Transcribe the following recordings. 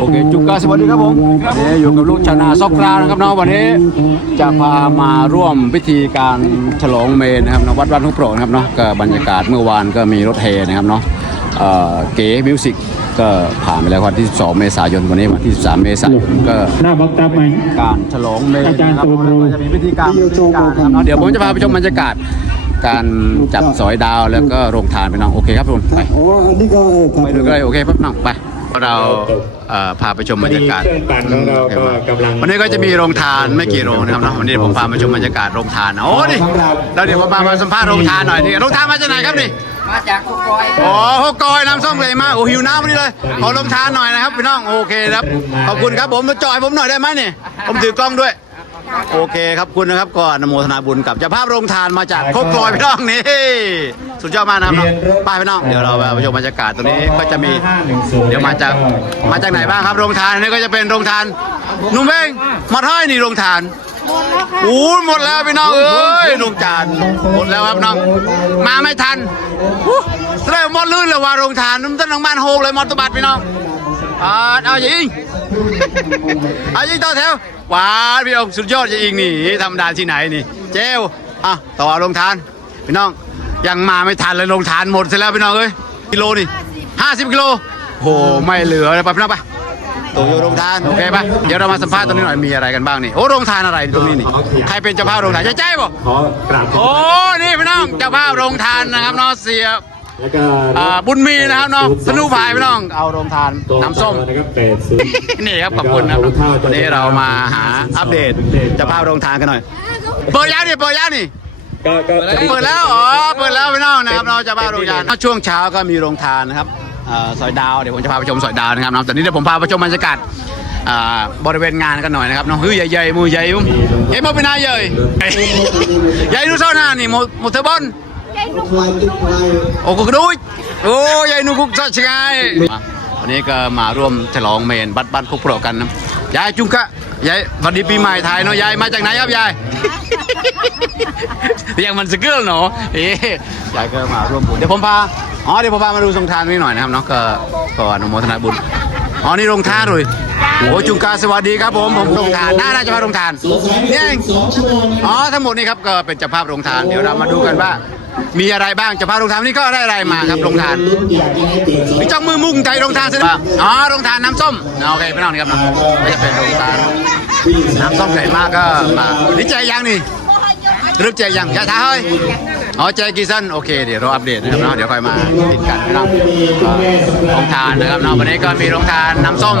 โอเคจุกาสวัสดีครับผมนี่อยู่กับลูกชาวนาซอกกราวนะครับเนาะวันนี้ จะพามาร่วมพิธีการฉลองเมนนะครับเนาะวัดวัดทุ่งโปร่งนะครับเนาะก็บรรยากาศเมื่อวานก็มีรถเฮนะครับเนาะเอ่อเก๋มิวสิกก็ผ่านไปแล้ววันที่ 12 เมษายนวันนี้วันที่ 13 เมษายนก็หน้าบักตับไหมการฉลองเมนอาจารย์นะครับตูนแล้วก็จะมีพิธีการพิธีการนะครับเนาะเดี๋ยวผมจะพาไปชมบรรยากาศ การจับสอยดาวแล้วก็โรงทานไปน้องโอเคครับทุกคนไปโอ้อันนี้ก็เออครับไปดูกันเลยโอเคปั๊บน้องไปเราเอ่อพาไปชมบรรยากาศเครื่องปั่นของเราก็กำลังวันนี้ก็จะมีโรงทานไม่กี่โรงนะครับเนาะวันนี้ผมพามาชมบรรยากาศโรงทานนะโอ้นี่แล้วเดี๋ยวผมพามาสัมภาษณ์โรงทานหน่อยนี่โรงทานมาจากไหนครับนี่มาจากกุกกอยอ๋อฮกกอยน้ำส้มเลยมาโอ้หิวน้ำพอดีเลยขอโรงทานหน่อยนะครับพี่น้องโอเคครับขอบคุณครับผมมาจอยผมหน่อยได้ไหมนี่ผมถือกล้องด้วย โอเคครับคุณนะครับก็อนโมทนาบุญกับเจ้าภาพโรงทานมาจากโคกลอยพี่น้องนี่สุดยอดมากนะครับน้องไป้าพี่น้องเดี๋ยวเราไปชมบรรยากาศตรงนี้ก็จะมีเดี๋ยวมาจากมาจากไหนบ้างครับโรงทานอันนี้ก็จะเป็นโรงทานนุ่มเองมาท่อยนี่โรงทานโอ้หมดแล้วพี่น้องเอ้ยโรงจานหมดแล้วครับน้อง มาไม่ทันอู้แสดงว่าหมดลื่นเลยว่าโรงทานน้ำต้นน้ำมันโฮกเลยมอตบัตพี่น้องอ่าเอาอย่ายิงเอายิงต่อแถวห วานพี่น้องสุดยอดจะยิงนี่ธรรมดาที่ไหนนี่ เจลอะต่อโรงทานพี่น้องยังมาไม่ทันเลยโรงทานหมดเสร็จแล้วพี่น้องเอ้ยกิโลนี่ห้าสิบกิโลโหไม่เหลือเลยไปพี่น้องไปตัวอยู่โรงทานโอเคปะเดี๋ยวเรามาสัมภาษณ์ตรงนี้หน่อยมีอะไรกันบ้างนี่โอ้โรงทานอะไรตรงนี้นี่ใครเป็นเจ้าภาพโรงทานใจใจบ่ขอกราบโอ้นี่พี่น้องเจ้าภาพโรงทานนะครับเนาะเสีย แล้วก็อ่าบุญมีนะครับเนาะสนุพายพี่น้องเอาโรงทานน้ำส้มนะครับแปดศูนย์นี่ครับขอบคุณนะครับวันนี้เรามาหาอัปเดตเจะภาพโรงทานกันหน่อย เปิดยังนี่เปิดยังนี่ก็ก็จะเปิดแล้วอ๋อเปิดแล้วพี่น้องนะครับเราเจะภาพโรงทานช่วงเช้าก็มีโรงทานนะครับเอ่อสอยดาวเดี๋ยวผมจะพาไปชมสอยดาวนะครับเนาะแต่นี้เดี๋ยวผมพาไปชมบรรยากาศอ่าบริเวณงานกันหน่อยนะครับเนาะเฮ้ยใหญ่ๆมือใหญ่ยุ่มเฮ้ยมอเป็นนายใหญ่ใหญ่ดูเท่าหน้านี่โมโมเทอร์บอล ควายตุ๊กควายโอ้กุกดุยโอ้ยายนูกุกสัชไงวันนี้ก็มาร่วมฉลองเมนบัดบัดคุกโปรกันนะยายจุงกะยายวัสดีปีใหม่ไทยเนาะยายมาจากไหนครับยายเรียกมันสเกิลเนาะเอ๊ยายก็มาร่วมบุญเดี๋ยวผมพาอ๋อเดี๋ยวผมพามาดูสงทานนิดหน่อยนะครับเนาะก็ก็อนุโมทนาบุญอ๋อนี่โรงทานเลยโอ้จุงกาสวัสดีครับผมผมโรงทานน่าจะมาโรงทานเนี่เองสองชั่วโมงอ๋อทั้งหมดนี่ครับก็เป็นเจ้าภาพโรงทานเดี๋ยวเรามาดูกันว่า มีอะไรบ้างจ้าภาพโรงทานนี่ก็ได้อะไรมาครับโรงทานลุ้นอยากจะให้เปลี่ยนพี่จ้องมือมุ่งใจโรงทานใช่ไหมอ๋อโรงทานน้ำส้มโอเคพี่น้องนี่ครับน้องก็จะเป็นโรงทานน้ำส้มใหญ่มากก็มานี่ใจยังนี่รึกใจยังยาท้าเฮ้ยอ๋อใจกี่สั้นโอเคเดี๋ยวเราอัปเดตนะครับเนาะเดี๋ยวค่อยมาติดกันนะครับก็โรงทานนะครับเนาะวันนี้ก็มีโรงทานน้ำส้ม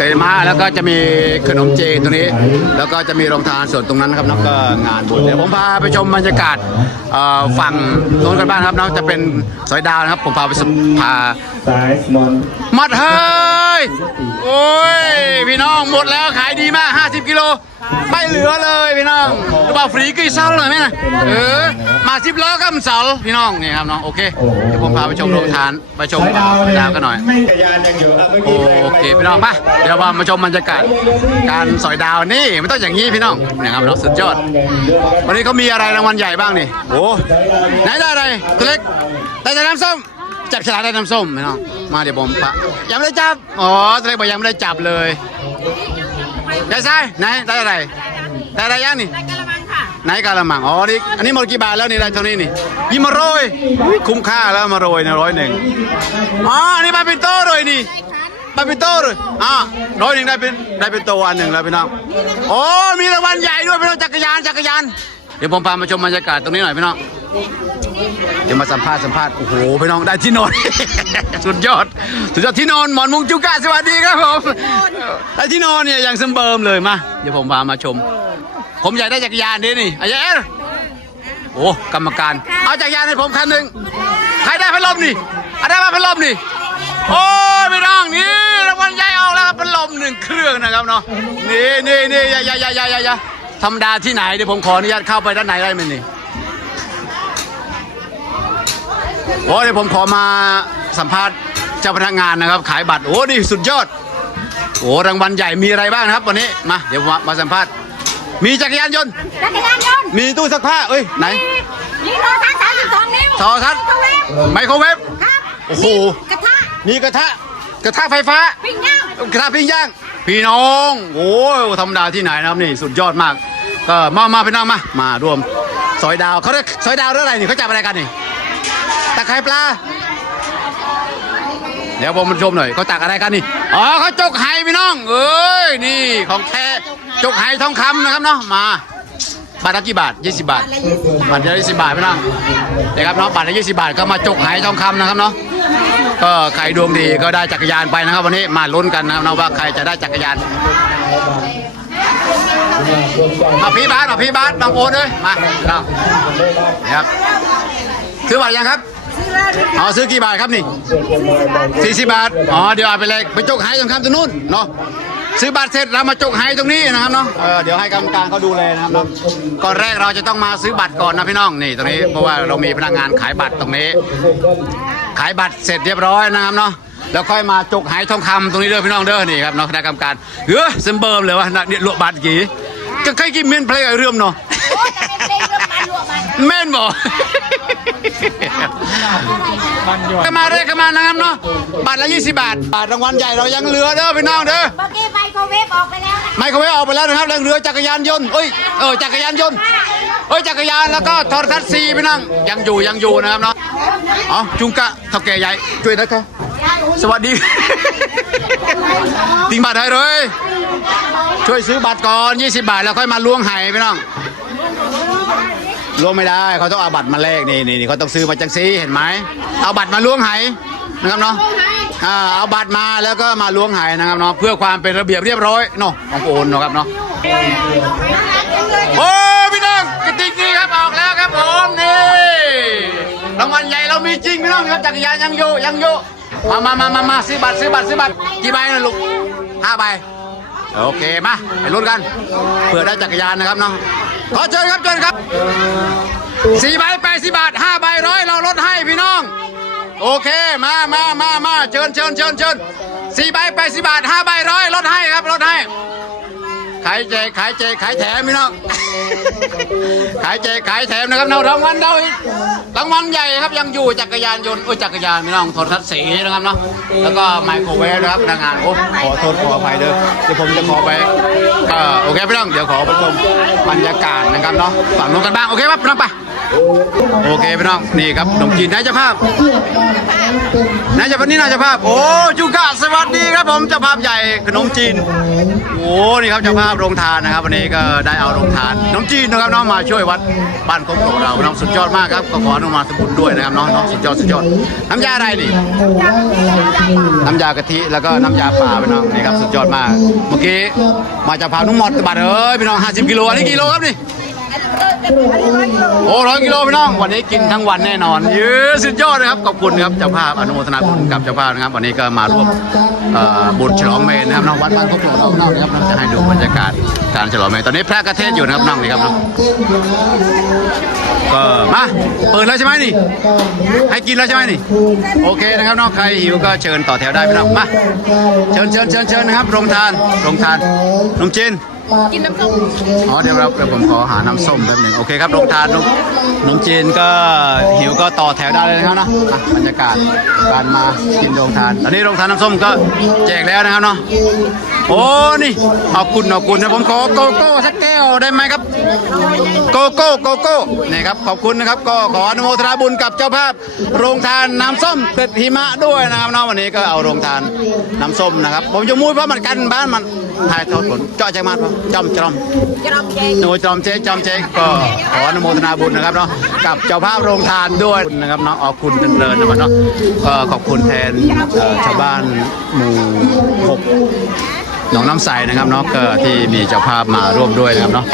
เตมาแล้วก็จะมีขนมเจตรงนี้ แล้วก็จะมีโรงทานส่วนตรงนั้นนะครับแล้วก็งานบุญเดี๋ยวผมพาไปชมบรรยากาศฝั่งโน้นกันบ้างครับน้องจะเป็นสอยดาวนะครับผมพาไปสพา สายนอนมัดเฮ้ย โอ้ย พี่น้องหมดแล้วขายดีมาก 50 กิโล ไม่เหลือเลยพี่น้องดูบ่าฟรีกี่เซาเลยไหมนะเออ มาสิบล้อก็มันเสาพี่น้องนี่ครับน้องโอเคเดี๋ยวผมพาไปชมโรงทานไปชมดาวกันหน่อย ไม่กระยานยังอยู่อะเมื่อโอกี้เคพี่น้องมาเดี๋ยวเรามาชมบรรยากาศการสอยดาวนี่มันต้องอย่างนี้พี่น้องนะครับเราสุดยอด วันนี้เขามีอะไรรางวัลใหญ่บ้างนี่โอ้ไหนได้อะไรตัวเล็กได้แต่น้ำส้ม จับฉลากได้น้ำส้มพี่น้องมาเดี๋ยวผมพะยังไม่ได้จับอ๋อตัวเล็กบอกยังไม่ได้จับเลยได้ใช่ไหนได้อะไรได้อะไรยังนี่กระมังค่ะไหนกาละมังอ๋อนี่อันนี้หมดกี่บาทแล้วนี่อะไรเท่านี้นี่ยี่มาโรยอุ๊ยคุ้มค่าแล้วมาโรยนะร้อยหนึ่งอ๋ออันนี่ปาปิโต้เลยนี่ปาปิโต้เลยอะร้อยหนึ่งได้เป็นได้เป็นตัวอันหนึ่งแล้วพี่น้องโอ้มีรางวัลใหญ่ด้วยพี่น้องจักรยานจักรยาน เดี๋ยวผมพามาชมบรรยากาศตรงนี้หน่อยพี่น้อง เดี๋ยวมาสัมภาษณ์สัมภาษณ์โอ้โหพี่น้องได้ที่นอน สุดยอด สุดยอดที่นอนหมอนมุงจุกะสวัสดีครับผมได้ที่นอนเนี่ยอย่างเสมเบิมเลยมาเดี๋ยวผมพามาชม ผมอยากได้จักรยานดินี่อาจารย์โอ้กรรมการ เอาจักรยานให้ผมคันหนึ่งใครได้พัดลมนี่อะได้มาพัดลมนี่โอ้ยพี่น้องนี่รางวัลใหญ่ออกแล้วครับพัดลมหนึ่งเครื่องนะครับเนาะนี่นี่นี่ย่าอย่าอย่าอย่าอย่าอย่าธรรมดาที่ไหนเดี๋ยวผมขออนุญาตเข้าไปด้านในได้ไหมนี่ โอ้เดี๋ยวผมขอมาสัมภาษณ์เจ้าพนักงานนะครับ ขายบัตร โอ้นี่สุดยอด โอ้รางวัลใหญ่มีอะไรบ้างนะครับวันนี้ มา เดี๋ยวผมมาสัมภาษณ์ มีจักรยานยนต์ จักรยานยนต์มีตู้ซักผ้า เอ้ย ไหน มีโทรทัศน์สามสิบสองนิ้วโทรทัศน์โทรเวฟไมโครเวฟ ครับโอ้โห กระทะมีกระทะ กระทะไฟฟ้า ปิ้งย่างกระทะปิ้งย่าง พี่น้อง โอ้ยธรรมดาที่ไหนนะครับนี่สุดยอดมาก ก็มามาพี่น้องมา มารวมซอยดาวเขาเรียกซอยดาวเรื่องอะไรนี่เขาจับอะไรกันนี่ ตะไคร้ปลา เดี๋ยวผมมาชมหน่อยเขาตักอะไรกันนี่ อ๋อเขาจกไห้พี่น้อง เอ้ยนี่ของแท้จกไห้ทองคำนะครับเนาะ มา บาทละกี่บาท 20 บาท บาทละ20 บาทพี่น้องเดี๋ยวครับเนาะ บาทละ20 บาทก็มาจกไห้ทองคำนะครับเนาะ ก็ใครดวงดีก็ได้จักรยานไปนะครับ วันนี้มาลุ้นกันนะครับเนาะว่าใครจะได้จักรยานมาพี่บาสมาพี่บาสบางโอนเลยมาเรานะครับซื้อบัตรยังครับ อ๋อซื้อกี่บาทครับนี่สี่สิบบาท อ๋อเดี๋ยวเอาไปเลยไปจกไห้ตรงข้ามตรงนู้นเนาะซื้อบัตรเสร็จเรามาจกไห้ตรงนี้นะครับเนาะเออเดี๋ยวให้กรรมการเขาดูเลยนะครับเนาะก่อนแรกเราจะต้องมาซื้อบัตรก่อนนะพี่น้องนี่ตรงนี้เพราะว่าเรามีพนักงานขายบัตรตรงนี้ ขายบัตรเสร็จเรียบร้อยนะครับเนาะแล้วค่อยมาจกหายทองคำตรงนี้เด้อพี่น้องเด้อนี่ครับเนาะคณะกรรมการเฮ้ยเซมเบิร์มเลยวะน่ะเนี่ยลวกบัตรกี่ก็ใครกินเมนเพลงไอ้เรื่องเนาะโอ้ยจะเป็นเพลงเรื่องมันลวกมันเมนบ่ ก็มาเลยก็มานะครับเนาะบัตรละ 20 บาทบาทรางวัลใหญ่เรายังเหลือเด้อพี่น้องเด้อเมื่อกี้ไมโครเวฟออกไปแล้วนะไมโครเวฟออกไปแล้วนะครับยังเหลือจักรยานยนต์เอ้ยเออจักรยานยนต์เอ้ยจักรยานแล้วก็โทรทัศน์ซีพี่น้องยังอยู่ยังอยู่นะครับเนาะเอ๋อจุงกะเท่าแก่ใหญ่ช่วยนะครับสวัสดีติงบัตรให้เลย ช่วยซื้อบัตรก่อน 20 บาทแล้วค่อยมาล้วงไห้พี่น้อง ล้วงไม่ได้เขาต้องเอาบัตรมาแลกนี่นี่นี่เขาต้องซื้อมาจังซีเห็นไหมเอาบัตรมาล้วงไห้นะครับเนาะอ่าเอาบัตรมาแล้วก็มาล้วงไห้นะครับเนาะเพื่อความเป็นระเบียบเรียบร้อยเนาะของโอนเนาะครับเนาะโอ้พี่น้องกระติกนี่ครับออกแล้วครับผมนี่รางวัลใหญ่เรามีจริงพี่น้องครับจักรยานยังอยู่ยังอยู่มามามามามาซื้อบัตรซื้อบัตรซื้อบัตรกี่ใบนะลูกห้าใบโอเคมาไปลุ้นกันเพื่อได้จักรยานนะครับเนาะ ขอเชิญครับเชิญครับสี่ใบแปดสิบบาทห้าใบร้อยเราลดให้พี่น้อง โอเคมามามามาเชิญเชิญเชิญเชิญสี่ใบแปดสิบบาทห้าใบร้อยลดให้ครับลดให้ ขายแจกขายแจกขายแถมพี่น้องขายแจกขายแถมนะครับเนาะรางวัลเราอีกรางวัลใหญ่ครับยังอยู่จักรยานยนต์โอ้ยจักรยานพี่น้องโทรทัศน์สีนะครับเนาะแล้วก็ไมโครเวฟนะครับพนักงานโอ้ขอโทษขออภัยเด้อเดี๋ยวผมจะขอไปก็โอเคพี่น้องเดี๋ยวขอไปชมบรรยากาศนะครับเนาะฝั่งนู้นกันบ้างโอเคครับพี่น้องไปโอเคพี่น้องนี่ครับหนุ่มจีนนายเจ้าภาพนายเจ้าภาพนี่นายเจ้าภาพโอ้จูกะสวัสดีครับผมเจ้าภาพใหญ่ขนมจีน โอ้นี่ครับเจ้าภาพโรงทานนะครับ วันนี้ก็ได้เอาโรงทาน น้องจีนนะครับน้องมาช่วยวัดบ้านคงของเราน้องสุดยอดมากครับก็ขออนุมาสมบุญด้วยนะครับน้องน้องสุดยอดสุดยอดน้ำยาอะไรนี่น้ำยากะทิแล้วก็น้ำยาป่าพี่น้องนี่ครับสุดยอดมาก เมื่อกี้มาจากพานุ่มหมดบัตรเอ้ยพี่น้อง 50 กิโลอันนี้กิโลครับนี่ โอ้ร้อยกิโลพี่น้อง วันนี้กินทั้งวันแน่นอนเยือสุดยอดนะครับ ขอบคุณครับเจ้าภาพอนุโมทนาบุญกับเจ้าภาพนะครับ วันนี้ก็มาร่วมบุญฉลองเมนนะครับน้องวัดบ้านคงของเราน้องนะครับจะให้ดูบรรยากาศการฉลองเมนตอนนี้พระกระเทศอยู่นะครับน้องนี่ครับน้องก็มาเปิดแล้วใช่ไหมนี่ ให้กินแล้วใช่ไหมนี่ โอเคนะครับน้องใครหิวก็เชิญต่อแถวได้พี่น้องมาเชิญเชิญเชิญเชิญนะครับโรงทานโรงทานนมจีน กินน้ำส้มอ๋อเดี๋ยวเราเดี๋ยวผมขอหาน้ำส้มแป๊บหนึ่งโอเคครับโรงทานนมนมจีนก็หิวก็ต่อแถวได้เลยนะครับนะอะบรรยากาศการมากินโรงทานตอนนี้โรงทานน้ำส้มก็แจกแล้วนะครับเนาะโอ้นี่ขอบคุณขอบคุณนะผมขอโกโก้สักแก้วได้ไหมครับ โกโก้โกโก้นี่ครับขอบคุณนะครับก็ขออนุโมทนาบุญกับเจ้าภาพ โรงทานน้ำส้มเกล็ดหิมะด้วยนะครับเนาะวันนี้ก็เอาโรงทานน้ำส้มนะครับ ผมจะมุ้ยเพราะมันกันบ้านมัน ถ่ายทอดผลเจาะใจมากเพราะจอมจอมกระเจงโนจอมเจ๊จอมเจ๊ก็ขออนุโมทนาบุญนะครับเนาะกับเจ้าภาพโรงทานด้วยนะครับเนาะออกคุณเพลินๆนะครับเนาะก็ขอบคุณแทนเอ่อชาวบ้านหมู่หกหนองน้ำใสนะครับเนาะก็ที่มีเจ้าภาพมาร่วมด้วยนะครับเนาะ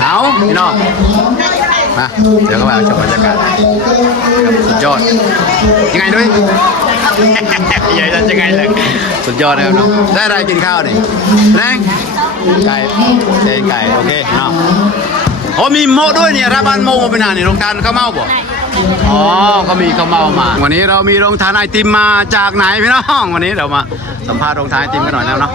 เอาพี่น้อง มาเดี๋ยวก็มาชมบรรยากาศนะครับสุดยอดยังไงด้วยใหญ่จะยังไงเลยสุดยอดนะครับเนาะได้อะไรกินข้าวนี่แรงไก่เจไก่โอเคเนาะโอ้มีโมด้วยเนี่ยร้านบ้านโมมาเป็นอะไรโรงทานข้าวเมาบ่อ๋อก็มีข้าวเมามา วันนี้เรามีโรงทานไอติมมาจากไหนพี่น้อง วันนี้เรามาสัมภาษณ์โรงทานไอติมกันหน่อยแล้วเนาะ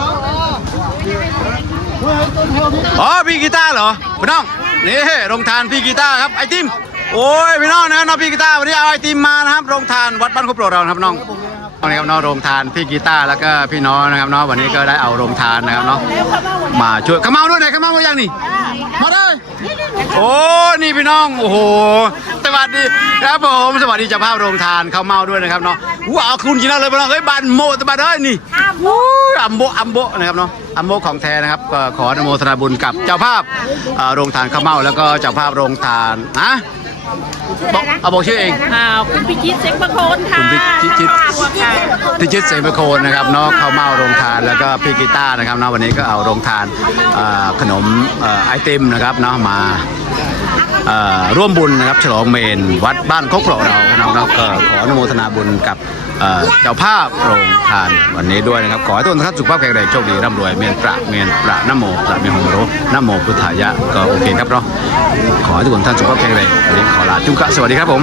อ๋อพี่กีตาร์เหรอพี่น้อง นี่โรงทานพี่กีตาร์ครับไอติมโอ้ยพี่น้องนะครับน้องพี่กีตาร์วันนี้เอาไอติมมานะครับโรงทานวัดบ้านคุปโปรเรานะครับน้องนะครับเนาะโรงทานพี่กีตาร์แล้วก็พี่น้องนะครับน้องวันนี้ก็ได้เอาโรงทานนะครับน้องมาช่วยขมเมาด้วยไหนขมเมายังนี่มาเลย โอ้นี่พี่น้องโอ้โหสวัสดีครับผมสวัสดีเจ้าภาพโรงทานข้าวเมาด้วยนะครับเนาะว้าวคุณกินเอาเลยพี่น้องเฮ้ยบันโมตะบันเอ้ยนี่อัมโบอัมโบนะครับเนาะอัมโบของแท้นะครับก็ขออนุโมทนาบุญกับเจ้าภาพเอ่อโรงทานข้าวเมาแล้วก็เจ้าภาพโรงทานนะบอกเอาบอกชื่อเองข่าวคุณพิจิตรเซ็กประโคนค่ะคุณพิจิตรค่ะพิชิตเสมโคนนะครับเนาะข้าวเมาโรงทานแล้วก็พี่กีตาร์นะครับเนาะวันนี้ก็เอาโรงทานเอ่อขนมเอ่อไอติมนะครับเนาะมาเอ่อ ร่วมบุญนะครับฉลองเมนวัดบ้านโคกโปรเรานะครับเนาะก็ขออนุโมทนาบุญกับเจ้าภาพโรงทานวันนี้ด้วยนะครับ ขอให้ทุกท่านสุขภาพแข็งแรงโชคดีร่ำรวยเมียนประเมียนประนโมประเมียนโหโรนโมพุทธายะก็โอเคครับเนาะขอให้ทุกคนท่านสุขภาพแข็งแรงวันนี้ขอลาจุกะสวัสดีครับผม